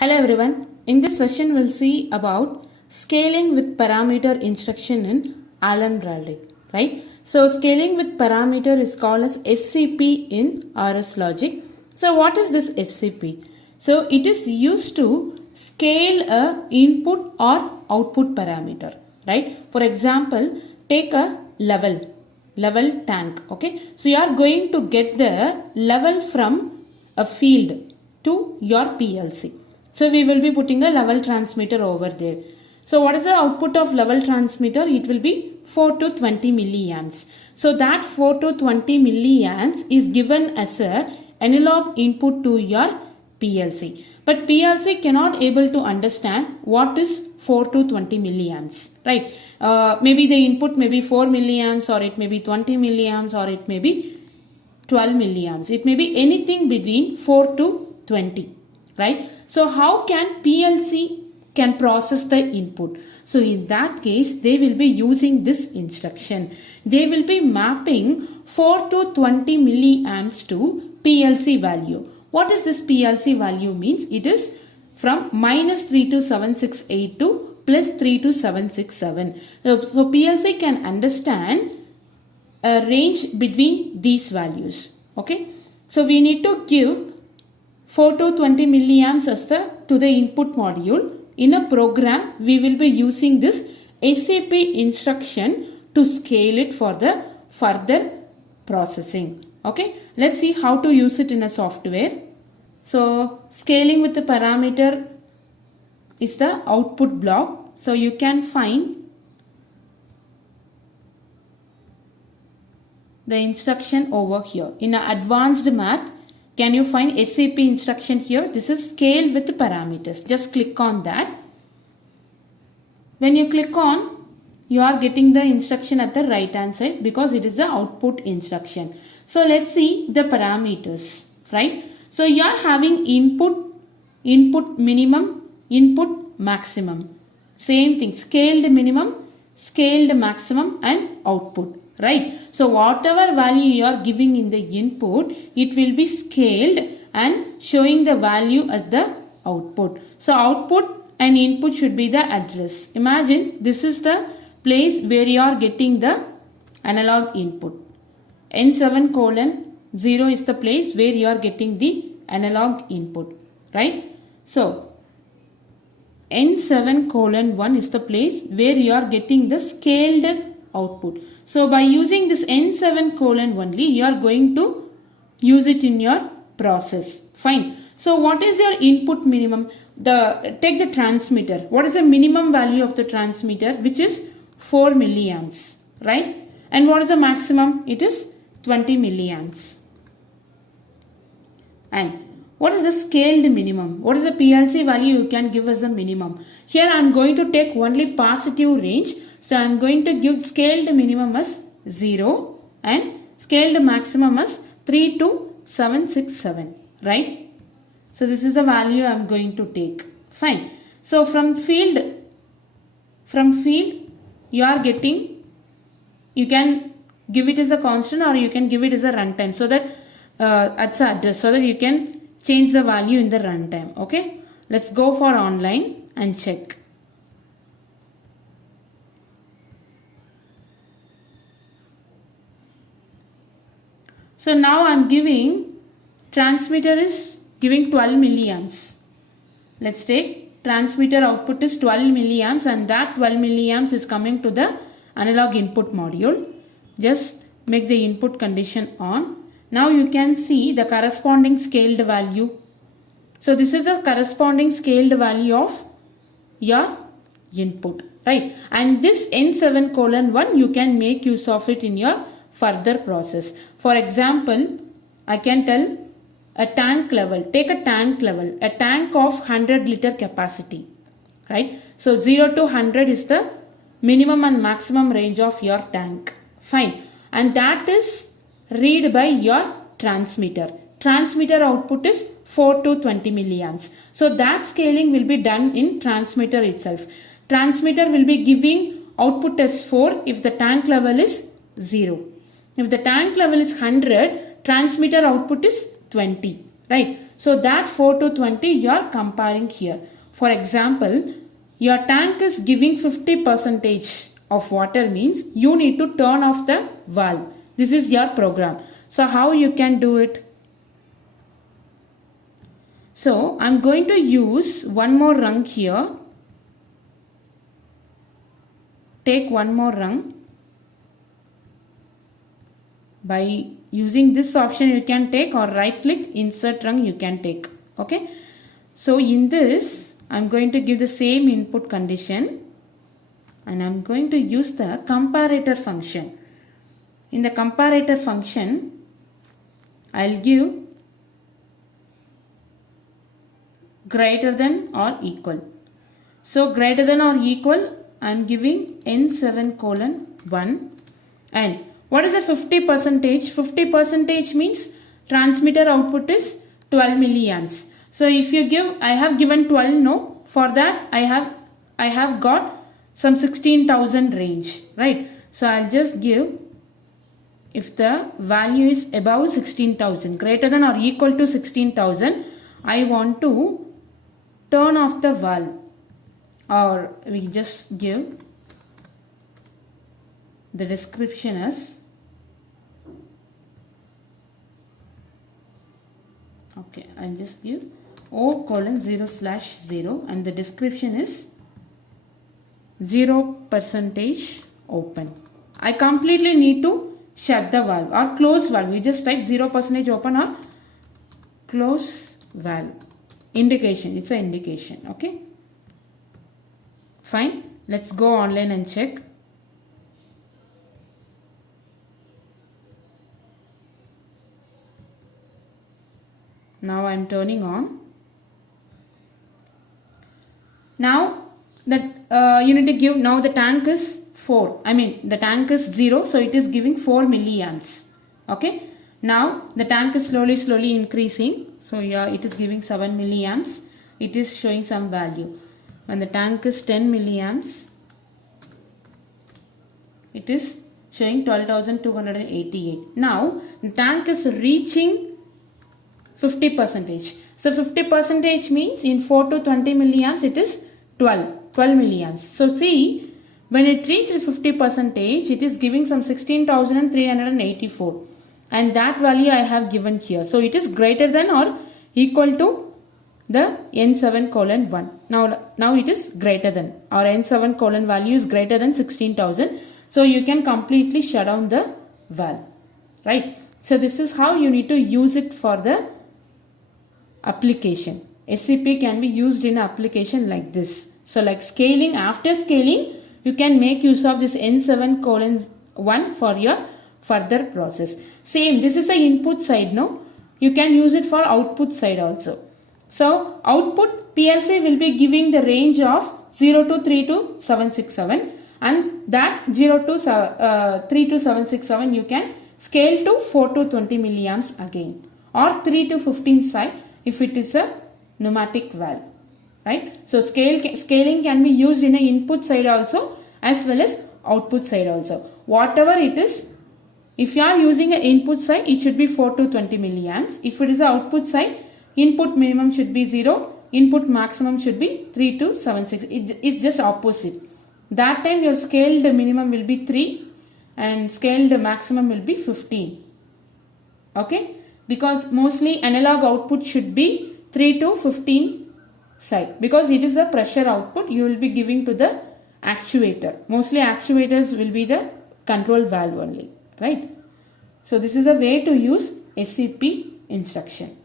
Hello everyone. In this session we'll see about scaling with parameter instruction in Allen-Bradley, right? So scaling with parameter is called as SCP in RSLogix. So what is this SCP? So it is used to scale a input or output parameter, right? For example, take a level tank, okay? So you are going to get the level from a field to your PLC. So we will be putting a level transmitter over there. So what is the output of level transmitter? It will be 4 to 20 milliamps. So that 4 to 20 milliamps is given as a analog input to your PLC. But PLC cannot able to understand what is 4 to 20 milliamps, right? Maybe the input may be 4 milliamps, or it may be 20 milliamps, or it may be 12 milliamps. It may be anything between 4 to 20, right? So how can PLC can process the input? So in that case, they will be using this instruction. They will be mapping 4 to 20 milliamps to PLC value. What is this PLC value means? It is from -3 to 768 to +3 to 767. So PLC can understand a range between these values. Okay. So we need to give 4 to 20 milliamps as to the input module. In a program, we will be using this SCP instruction to scale it for the further processing. Okay, let's see how to use it in a software. So scaling with the parameter is the output block. So you can find the instruction over here. In an advanced math, can you find SCP instruction here? This is scale with parameters. Just click on that. When you click on, you are getting the instruction at the right hand side because it is the output instruction. So let's see the parameters, right? So you are having input minimum, input maximum. Same thing, scaled minimum, scaled maximum, and output. Right. So whatever value you are giving in the input, it will be scaled and showing the value as the output. So output and input should be the address. Imagine this is the place where you are getting the analog input. N7:0 is the place where you are getting the analog input. Right. So N7:1 is the place where you are getting the scaled output. So by using this N7: only, you are going to use it in your process. Fine. So what is your input minimum? Take the transmitter. What is the minimum value of the transmitter? Which is 4 milliamps, right? And what is the maximum? It is 20 milliamps. And what is the scaled minimum? What is the PLC value you can give as a minimum? Here I am going to take only positive range. So I am going to give scaled minimum as 0 and scaled maximum as 3 to 767, right? So this is the value I am going to take. Fine. So from field you are getting, you can give it as a constant or you can give it as a runtime, so that that's the address, so that you can change the value in the runtime. Okay. Let's go for online and check. So now I am giving, transmitter is giving 12 milliamps. Let's take transmitter output is 12 milliamps, and that 12 milliamps is coming to the analog input module. Just make the input condition on. Now you can see the corresponding scaled value. So this is the corresponding scaled value of your input, right? And this N7:1, you can make use of it in your further process. For example, I can tell a tank level. Take a tank level, a tank of 100 liter capacity, right? So 0 to 100 is the minimum and maximum range of your tank. Fine. And that is read by your transmitter. Transmitter output is 4 to 20 milliamps. So that scaling will be done in transmitter itself. Transmitter will be giving output as 4 if the tank level is 0. If the tank level is 100, transmitter output is 20, right? So that 4 to 20 you are comparing here. For example, your tank is giving 50% of water means you need to turn off the valve. This is your program. So how you can do it? So I'm going to use one more rung here. Take one more rung. By using this option you can take, or right click insert rung you can take. Okay. So in this I'm going to give the same input condition and I'm going to use the comparator function. In the comparator function I'll give greater than or equal. So greater than or equal I'm giving N7:1, and what is the 50%? 50% means transmitter output is 12 milliamps. So if you give, I have given 12, no, for that I have got some 16,000 range, right? So I'll just give, if the value is above 16,000, greater than or equal to 16,000, I want to turn off the valve, or we just give the description as, okay, I'll just give O:0/0 and the description is 0% open. I completely need to shut the valve or close valve. We just type 0% open or close valve. Indication, it's an indication. Okay, fine. Let's go online and check. Now I am turning on. Now that you need to give, now the tank is 4. I mean the tank is 0, so it is giving 4 milliamps. Okay. Now the tank is slowly increasing. So yeah, it is giving 7 milliamps. It is showing some value. When the tank is 10 milliamps, it is showing 12,288. Now the tank is reaching 50%. So 50% means in 4 to 20 milliamps it is 12 milliamps. So see, when it reached 50%, it is giving some 16,384, and that value I have given here. So it is greater than or equal to the N7:1. Now it is greater than, or N7: value is greater than 16,000. So you can completely shut down the valve, right? So this is how you need to use it for the application. SCP can be used in application like this. So like scaling, after scaling you can make use of this N7:1 for your further process. Same, this is the input side, no? You can use it for output side also. So output PLC will be giving the range of 0 to 32767, and that 0 to 32767 you can scale to 4 to 20 milliamps again, or 3 to 15 side if it is a pneumatic valve, right? So scaling can be used in a input side also as well as output side also. Whatever it is, if you are using an input side, it should be 4 to 20 milliamps. If it is an output side, input minimum should be 0, input maximum should be 3 to 76. It's just opposite. That time your scaled minimum will be 3 and scaled maximum will be 15. Okay? Because mostly analog output should be 3 to 15 side, because it is a pressure output you will be giving to the actuator. Mostly actuators will be the control valve only, right? So this is a way to use SCP instruction.